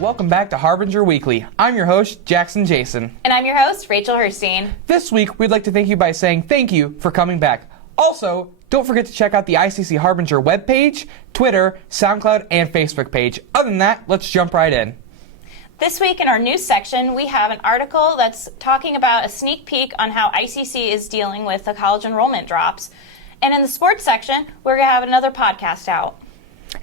Welcome back to Harbinger Weekly. I'm your host, Jackson Jason. And I'm your host, Rachel Herstein. This week, we'd like to thank you by saying thank you for coming back. Also, don't forget to check out the ICC Harbinger webpage, Twitter, SoundCloud, and Facebook page. Other than that, let's jump right in. This week in our news section, we have an article that's talking about a sneak peek on how ICC is dealing with the college enrollment drops. And in the sports section, we're going to have another podcast out.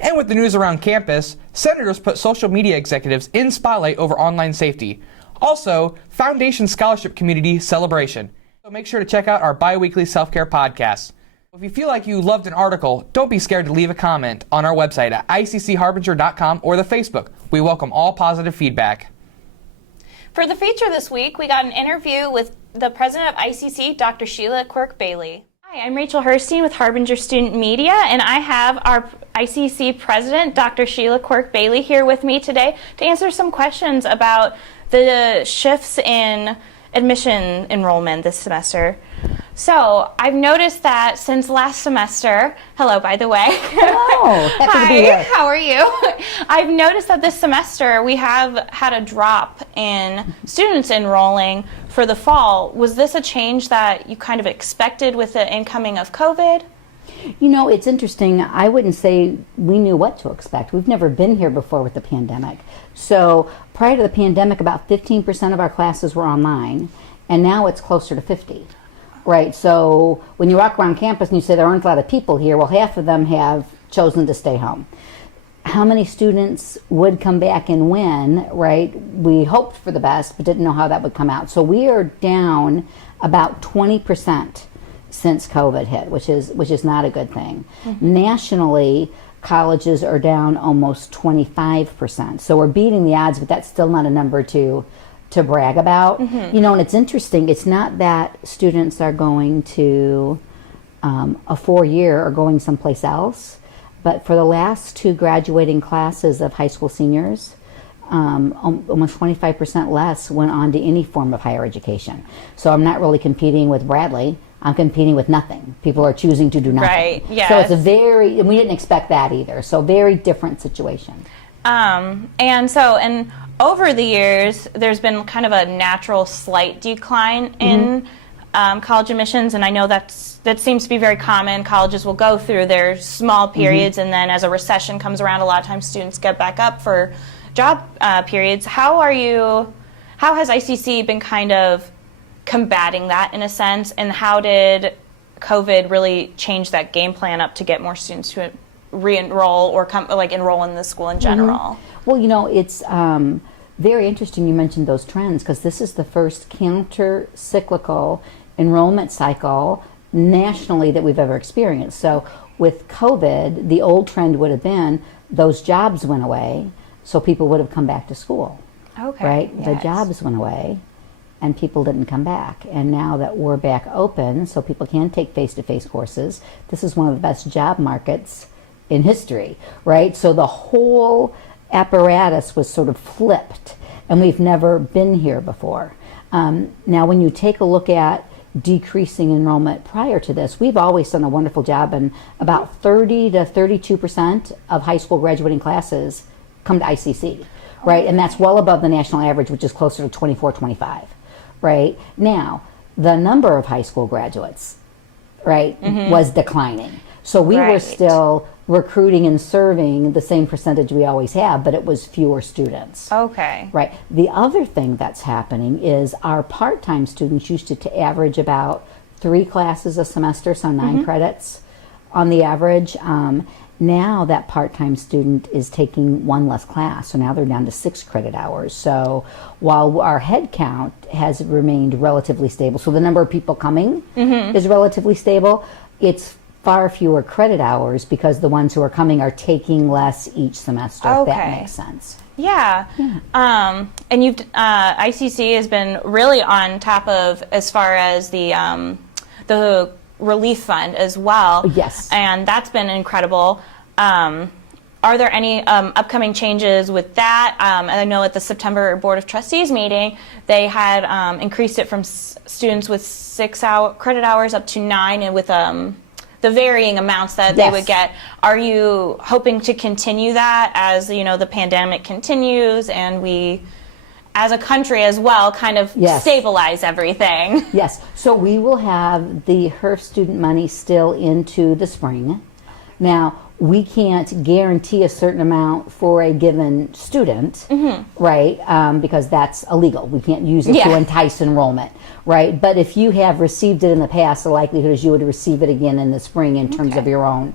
And with the news around campus, senators put social media executives in spotlight over online safety. Also, Foundation Scholarship Community Celebration. So make sure to check out our bi-weekly self-care podcast. If you feel like you loved an article, don't be scared to leave a comment on our website at iccharbinger.com or the Facebook. We welcome all positive feedback. For the feature this week, we got an interview with the president of ICC, Dr. Sheila Quirk-Bailey. Hi, I'm Rachel Herstein with Harbinger Student Media, and I have our ICC president, Dr. Sheila Quirk-Bailey, here with me today to answer some questions about the shifts in admission enrollment this semester. So, I've noticed that since last semester, hello by the way. Hello, happy Hi, to be here. How are you? I've noticed that this semester we have had a drop in students enrolling for the fall. Was this a change that you kind of expected with the incoming of COVID? You know, it's interesting. I wouldn't say we knew what to expect. We've never been here before with the pandemic. So prior to the pandemic, about 15% of our classes were online, and now it's closer to 50. Right, so when you walk around campus and you say there aren't a lot of people here, well, half of them have chosen to stay home. How many students would come back and when, right? We hoped for the best, but didn't know how that would come out. So we are down about 20% since COVID hit, which is not a good thing. Mm-hmm. Nationally, colleges are down almost 25%. So we're beating the odds, but that's still not a number to brag about. Mm-hmm. You know, and it's interesting, it's not that students are going to a 4-year or going someplace else, but for the last 2 graduating classes of high school seniors, almost 25% less went on to any form of higher education. So I'm not really competing with Bradley, I'm competing with nothing. People are choosing to do nothing. Right, yes. So it's and we didn't expect that either, so very different situation. And over the years, there's been kind of a natural slight decline in college admissions, and I know that seems to be very common. Colleges will go through their small periods, and then as a recession comes around, a lot of times students get back up for job periods. How has ICC been kind of combating that in a sense, and how did COVID really change that game plan up to get more students to re-enroll or enroll in the school in general? Mm-hmm. Well, you know, it's very interesting you mentioned those trends, because this is the first counter-cyclical enrollment cycle nationally that we've ever experienced. So with COVID, the old trend would have been those jobs went away, so people would have come back to school. Okay. Right? Yes. The jobs went away and people didn't come back. And now that we're back open, so people can take face-to-face courses, this is one of the best job markets in history, right? So the whole apparatus was sort of flipped, and we've never been here before. Now, when you take a look at decreasing enrollment prior to this, we've always done a wonderful job, and about 30 to 32% of high school graduating classes come to ICC, right? And that's well above the national average, which is closer to 24, 25, right? Now, the number of high school graduates, right, was declining. So we were still recruiting and serving the same percentage we always have, but it was fewer students. Okay. Right. The other thing that's happening is our part-time students used to average about 3 classes a semester, so 9 credits on the average. Now that part-time student is taking 1 less class, so now they're down to 6 credit hours. So while our head count has remained relatively stable, so the number of people coming is relatively stable, it's far fewer credit hours because the ones who are coming are taking less each semester, if that makes sense. Yeah. And ICC has been really on top of as far as the relief fund as well. Yes. And that's been incredible. Are there any upcoming changes with that? I know at the September Board of Trustees meeting, they had increased it from students with 6 credit hours up to 9, and with the varying amounts that they Yes. would get. Are you hoping to continue that as, you know, the pandemic continues and we, as a country as well, kind of Yes. stabilize everything? Yes, so we will have the HERF student money still into the spring. Now, we can't guarantee a certain amount for a given student, right? Because that's illegal. We can't use it to Yeah. entice enrollment, right? But if you have received it in the past, the likelihood is you would receive it again in the spring in terms of your own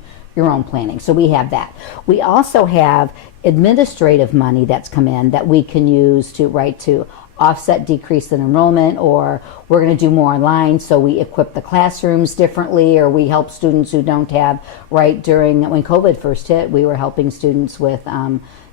planning. So we have that. We also have administrative money that's come in that we can use to offset decrease in enrollment, or we're going to do more online, so we equip the classrooms differently, or we help students who don't have, during when COVID first hit, we were helping students with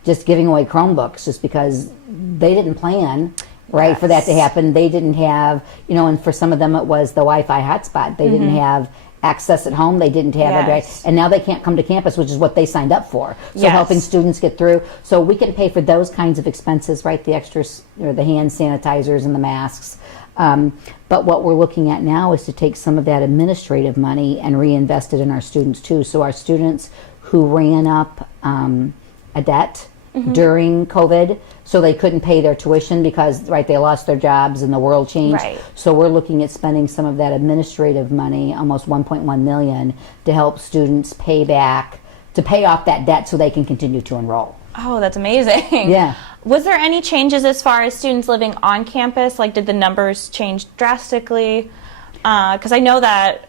just giving away Chromebooks just because they didn't plan for that to happen. They didn't have, and for some of them it was the Wi-Fi hotspot. They didn't have access at home. They didn't have it, and now they can't come to campus, which is what they signed up for. So helping students get through, so we can pay for those kinds of expenses, the extras, the hand sanitizers and the masks. But what we're looking at now is to take some of that administrative money and reinvest it in our students too. So our students who ran up a debt during COVID, so they couldn't pay their tuition because they lost their jobs and the world changed. So we're looking at spending some of that administrative money, almost 1.1 million, to help students pay off that debt so they can continue to enroll. Oh, that's amazing. Yeah. Was there any changes as far as students living on campus? Like, did the numbers change drastically? Because I know that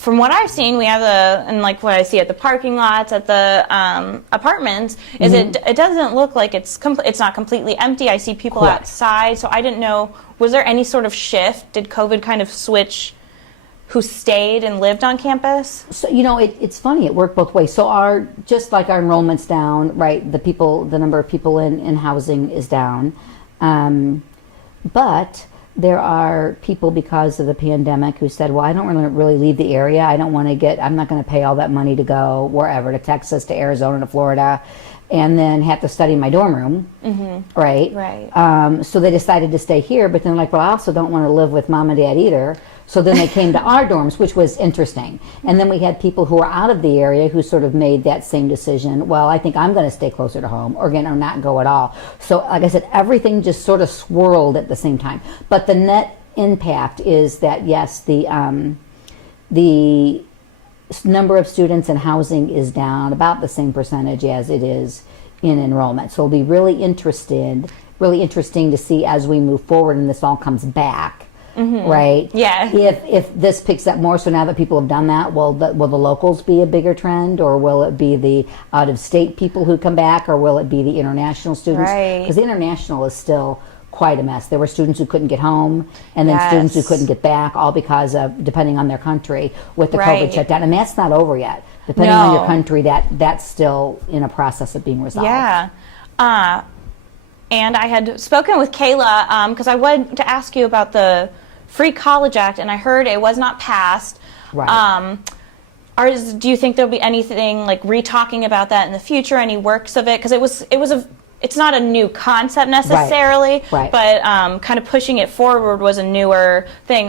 from what I've seen, we have and like what I see at the parking lots, at the apartments, is it doesn't look like it's not completely empty. I see people outside, so I didn't know, was there any sort of shift? Did COVID kind of switch who stayed and lived on campus? So, it's funny, it worked both ways. So just like our enrollment's down, the number of people in housing is down. But there are people, because of the pandemic, who said, well, I don't really leave the area. I'm not going to pay all that money to go wherever, to Texas, to Arizona, to Florida, and then have to study in my dorm room, right? So they decided to stay here, but then I also don't want to live with mom and dad either. So then they came to our dorms, which was interesting. And then we had people who were out of the area who sort of made that same decision. Well, I think I'm going to stay closer to home, or not go at all. So like I said, everything just sort of swirled at the same time. But the net impact is that, yes, the number of students in housing is down about the same percentage as it is in enrollment. So it'll be really interesting to see as we move forward and this all comes back. Right? Yeah. If this picks up more, so now that people have done that, will the locals be a bigger trend, or will it be the out-of-state people who come back, or will it be the international students? Because the international is still quite a mess. There were students who couldn't get home, and then students who couldn't get back, all because of, depending on their country, with the COVID shutdown. And that's not over yet. Depending on your country, that's still in a process of being resolved. Yeah. And I had spoken with Kayla because I wanted to ask you about the Free College Act, and I heard it was not passed. Right. Do you think there'll be anything like re-talking about that in the future? Any works of it? Because it's not a new concept necessarily, but kind of pushing it forward was a newer thing.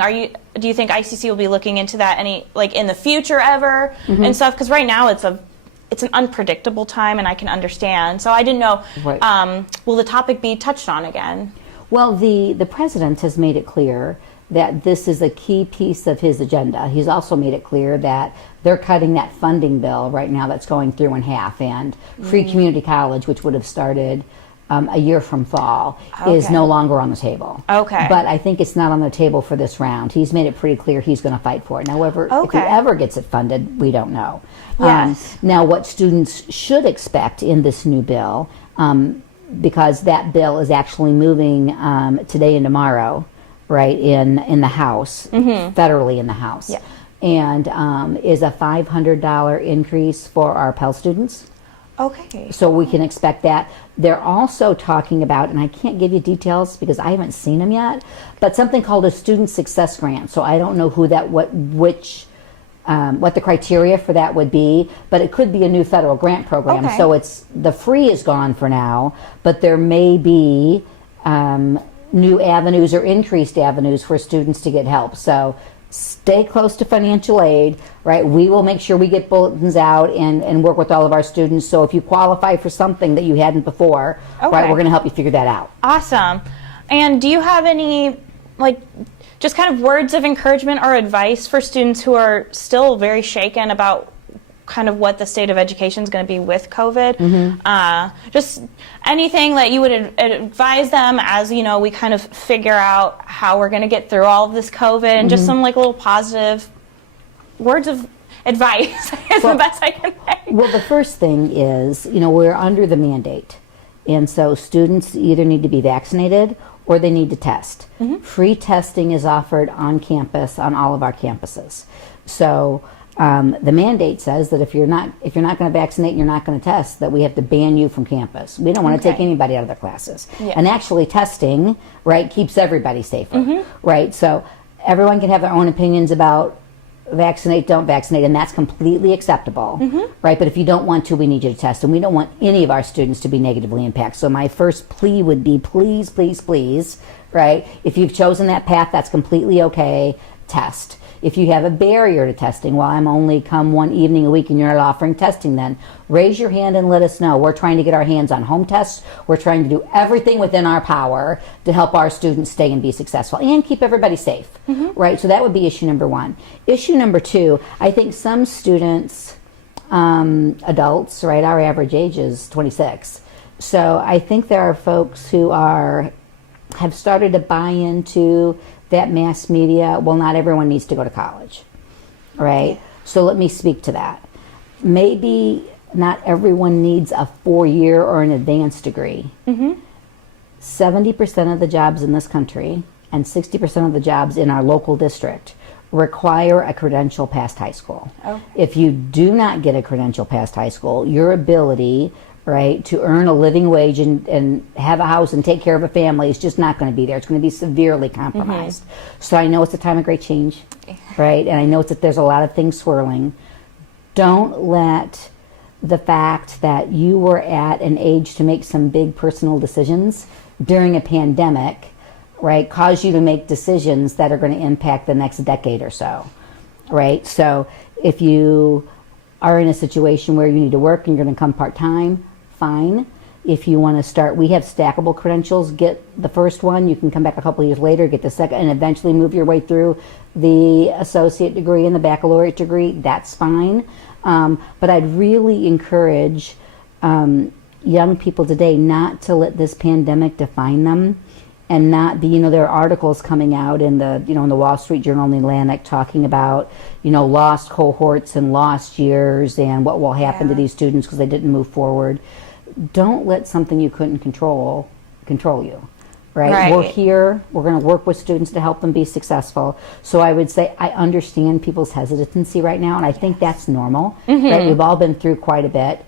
Do you think ICC will be looking into that in the future ever and stuff? Because right now it's an unpredictable time, and I can understand. So I didn't know, will the topic be touched on again? Well, the president has made it clear that this is a key piece of his agenda. He's also made it clear that they're cutting that funding bill right now that's going through in half, and free community college, which would have started a year from fall, is no longer on the table. Okay. But I think it's not on the table for this round. He's made it pretty clear he's going to fight for it. Now, if he ever gets it funded, we don't know. Yes. Now, what students should expect in this new bill, because that bill is actually moving today and tomorrow, in the House, federally in the House, and is a $500 increase for our Pell students. Okay. So we can expect that. They're also talking about, and I can't give you details because I haven't seen them yet, but something called a student success grant. So I don't know what the criteria for that would be, but it could be a new federal grant program. Okay. So the free is gone for now, but there may be new avenues or increased avenues for students to get help. So stay close to financial aid, right? We will make sure we get bulletins out and work with all of our students. So if you qualify for something that you hadn't before, right, we're going to help you figure that out. Awesome. And do you have any, like, just kind of words of encouragement or advice for students who are still very shaken about kind of what the state of education is going to be with COVID? Just anything that you would advise them as, you know, we kind of figure out how we're going to get through all of this COVID, and just some like little positive words of advice is the best I can say. Well, the first thing is, you know, we're under the mandate. And so students either need to be vaccinated or they need to test. Free testing is offered on campus, on all of our campuses. So the mandate says that if you're not going to vaccinate and you're not going to test, that we have to ban you from campus. We don't want to take anybody out of their classes. And actually testing, right, keeps everybody safer, right? So everyone can have their own opinions about vaccinate, don't vaccinate, and that's completely acceptable, right? But if you don't want to, we need you to test, and we don't want any of our students to be negatively impacted. So my first plea would be please, please, please, right? If you've chosen that path, that's completely okay, test. If you have a barrier to testing, well, I'm only come one evening a week and you're not offering testing, then raise your hand and let us know. We're trying to get our hands on home tests. We're trying to do everything within our power to help our students stay and be successful and keep everybody safe, right? So that would be issue number one. Issue number two, I think some students, adults, right, our average age is 26. So I think there are folks who have started to buy into that mass media. Well, not everyone needs to go to college, right? So let me speak to that. Maybe not everyone needs a 4-year or an advanced degree. 70% of the jobs in this country and 60% of the jobs in our local district require a credential past high school. If you do not get a credential past high school, your ability, right, to earn a living wage and have a house and take care of a family is just not going to be there. It's going to be severely compromised. So I know it's a time of great change, right? And I know there's a lot of things swirling. Don't let the fact that you were at an age to make some big personal decisions during a pandemic, right, cause you to make decisions that are going to impact the next decade or so, right? So if you are in a situation where you need to work and you're going to come part-time, fine. If you want to start, we have stackable credentials. Get the first one, you can come back a couple of years later, get the second, and eventually move your way through the associate degree and the baccalaureate degree. That's fine. But I'd really encourage young people today not to let this pandemic define them, and not be, you know, there are articles coming out in the, you know, in the Wall Street Journal and the Atlantic talking about, you know, lost cohorts and lost years and what will happen to these students because they didn't move forward. Don't let something you couldn't control you, right? We're here, we're going to work with students to help them be successful. So I would say I understand people's hesitancy right now, and I think that's normal, right? We've all been through quite a bit,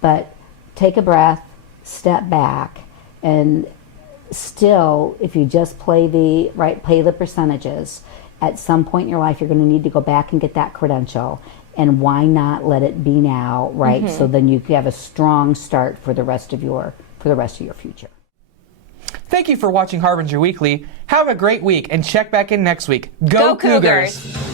but take a breath, step back, and still, if you just play the percentages, at some point in your life you're going to need to go back and get that credential, and why not let it be now, right? So then you have a strong start for the rest of your future. Thank you for watching Harbinger Weekly. Have a great week and check back in next week. Go Cougars!